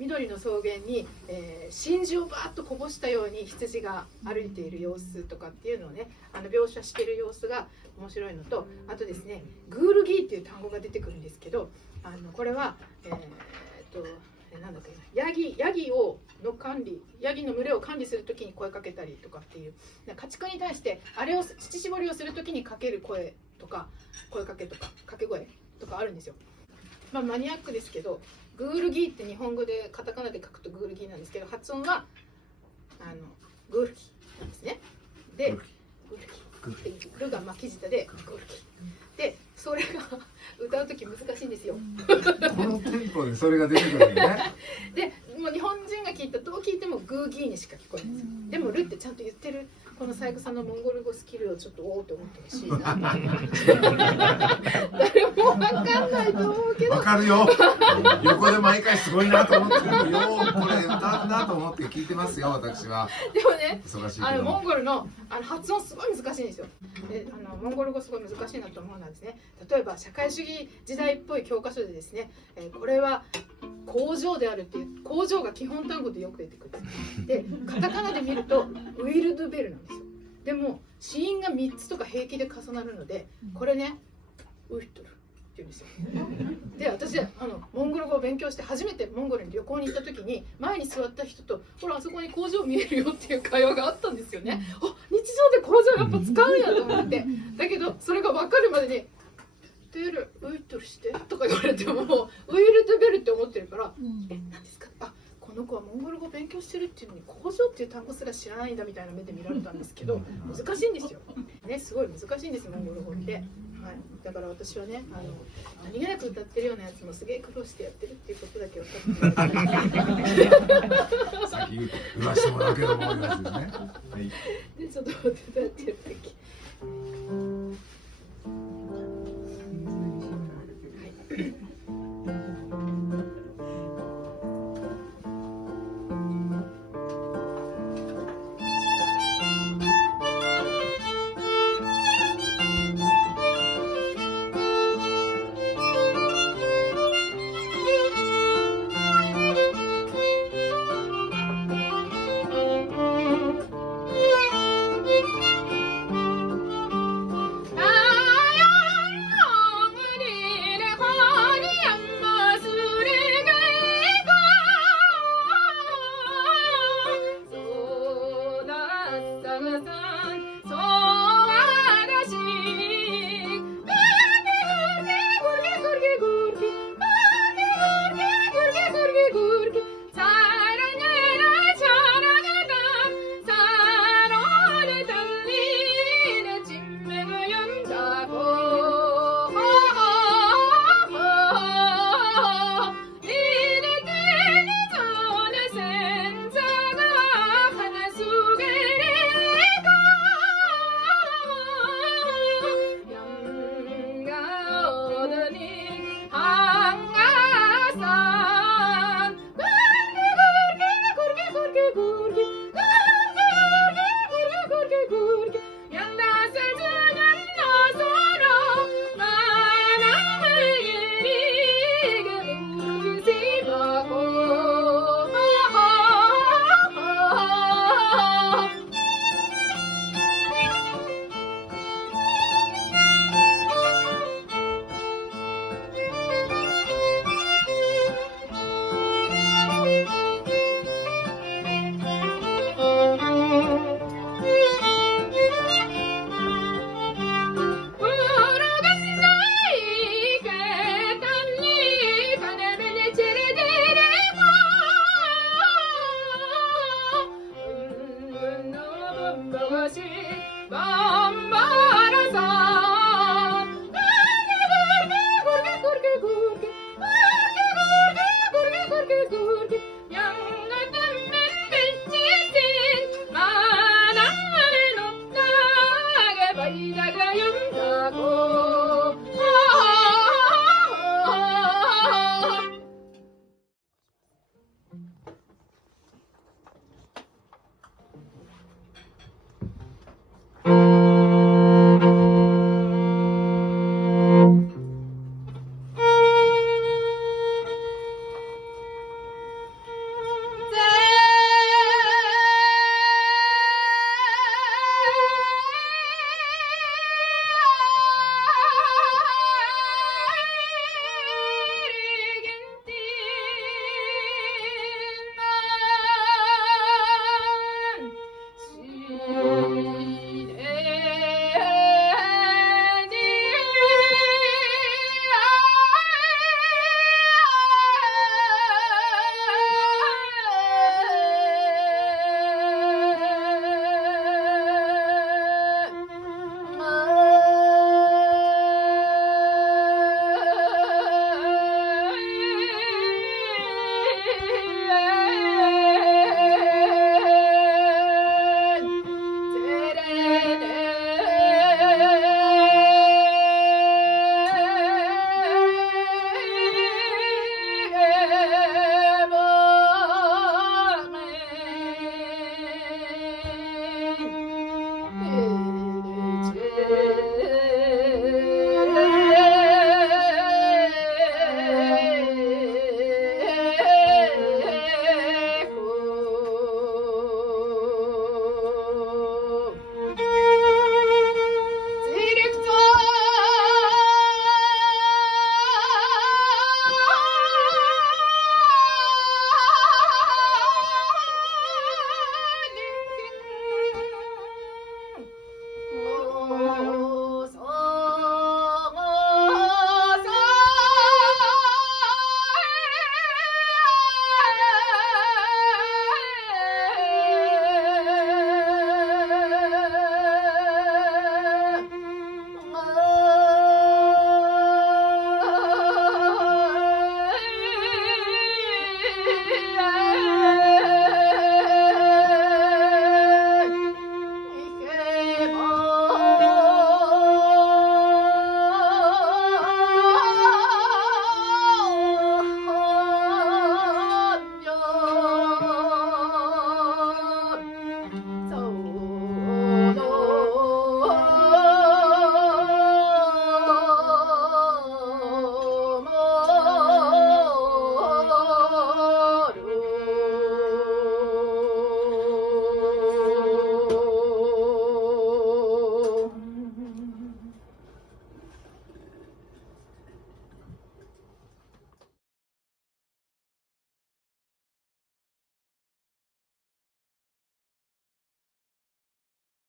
緑の草原に、真珠をバーッとこぼしたように羊が歩いている様子とかっていうのをね描写している様子が面白いのと、あとですねグールギーっていう単語が出てくるんですけど、これはなんだっけな、ヤギの管理、ヤギの群れを管理するときに声かけたりとかっていう、家畜に対してあれを乳搾りをするときにかける声とか声かけとか掛け声とかあるんですよ。マニアックですけど、グールギーって日本語でカタカナで書くとグールギーなんですけど、発音はグールギーなんですね。で、グールギールが巻き舌でグールギーで、それが歌うとき難しいんですよ。このテンポでそれが出てくるんね。で、もう日本人が聞いたどう聞いてもグーギーにしか聞こえないんですよ。でもルってちゃんと言ってるこのサイクさんのモンゴル語スキルをちょっとおおって思ってほしいな。誰もわかんないと思うけど。わかるよ。横で毎回すごいなと思ってるのよ。これ歌うなと思って聞いてますよ、私は。でもね、忙しいけどモンゴルの発音すごい難しいんですよ。で、モンゴル語すごい難しいなと思うのはですね、例えば社会主義時代っぽい教科書でですね、これは工場であるっていう工場が基本単語でよく出てくる。で、カタカナで見るとウィルドベルなんですよ。でも子音が3つとか平気で重なるので、これねウイトルって言うんですよ。で、私モンゴル語を勉強して初めてモンゴルに旅行に行った時に前に座った人とほらあそこに工場見えるよっていう会話があったんですよね。あ、日常で工場やっぱ使うんやと思って、だけどそれが分かるまでにベルウイトルしてとか言われてもウィルドベルって思ってるから、何ですか、あ、この子はモンゴル語を勉強してるっていうのに工場っていう単語すら知らないんだみたいな目で見られたんですけど、難しいんですよね、すごい難しいんですよモンゴル語って、はい、だから私はね何気なく歌ってるようなやつもすげえ苦労してやってるっていうことだけ分かってさっき言わしてもらうけどもいうやつですね。はい。で、ちょっと待って、どうやってやったっけ。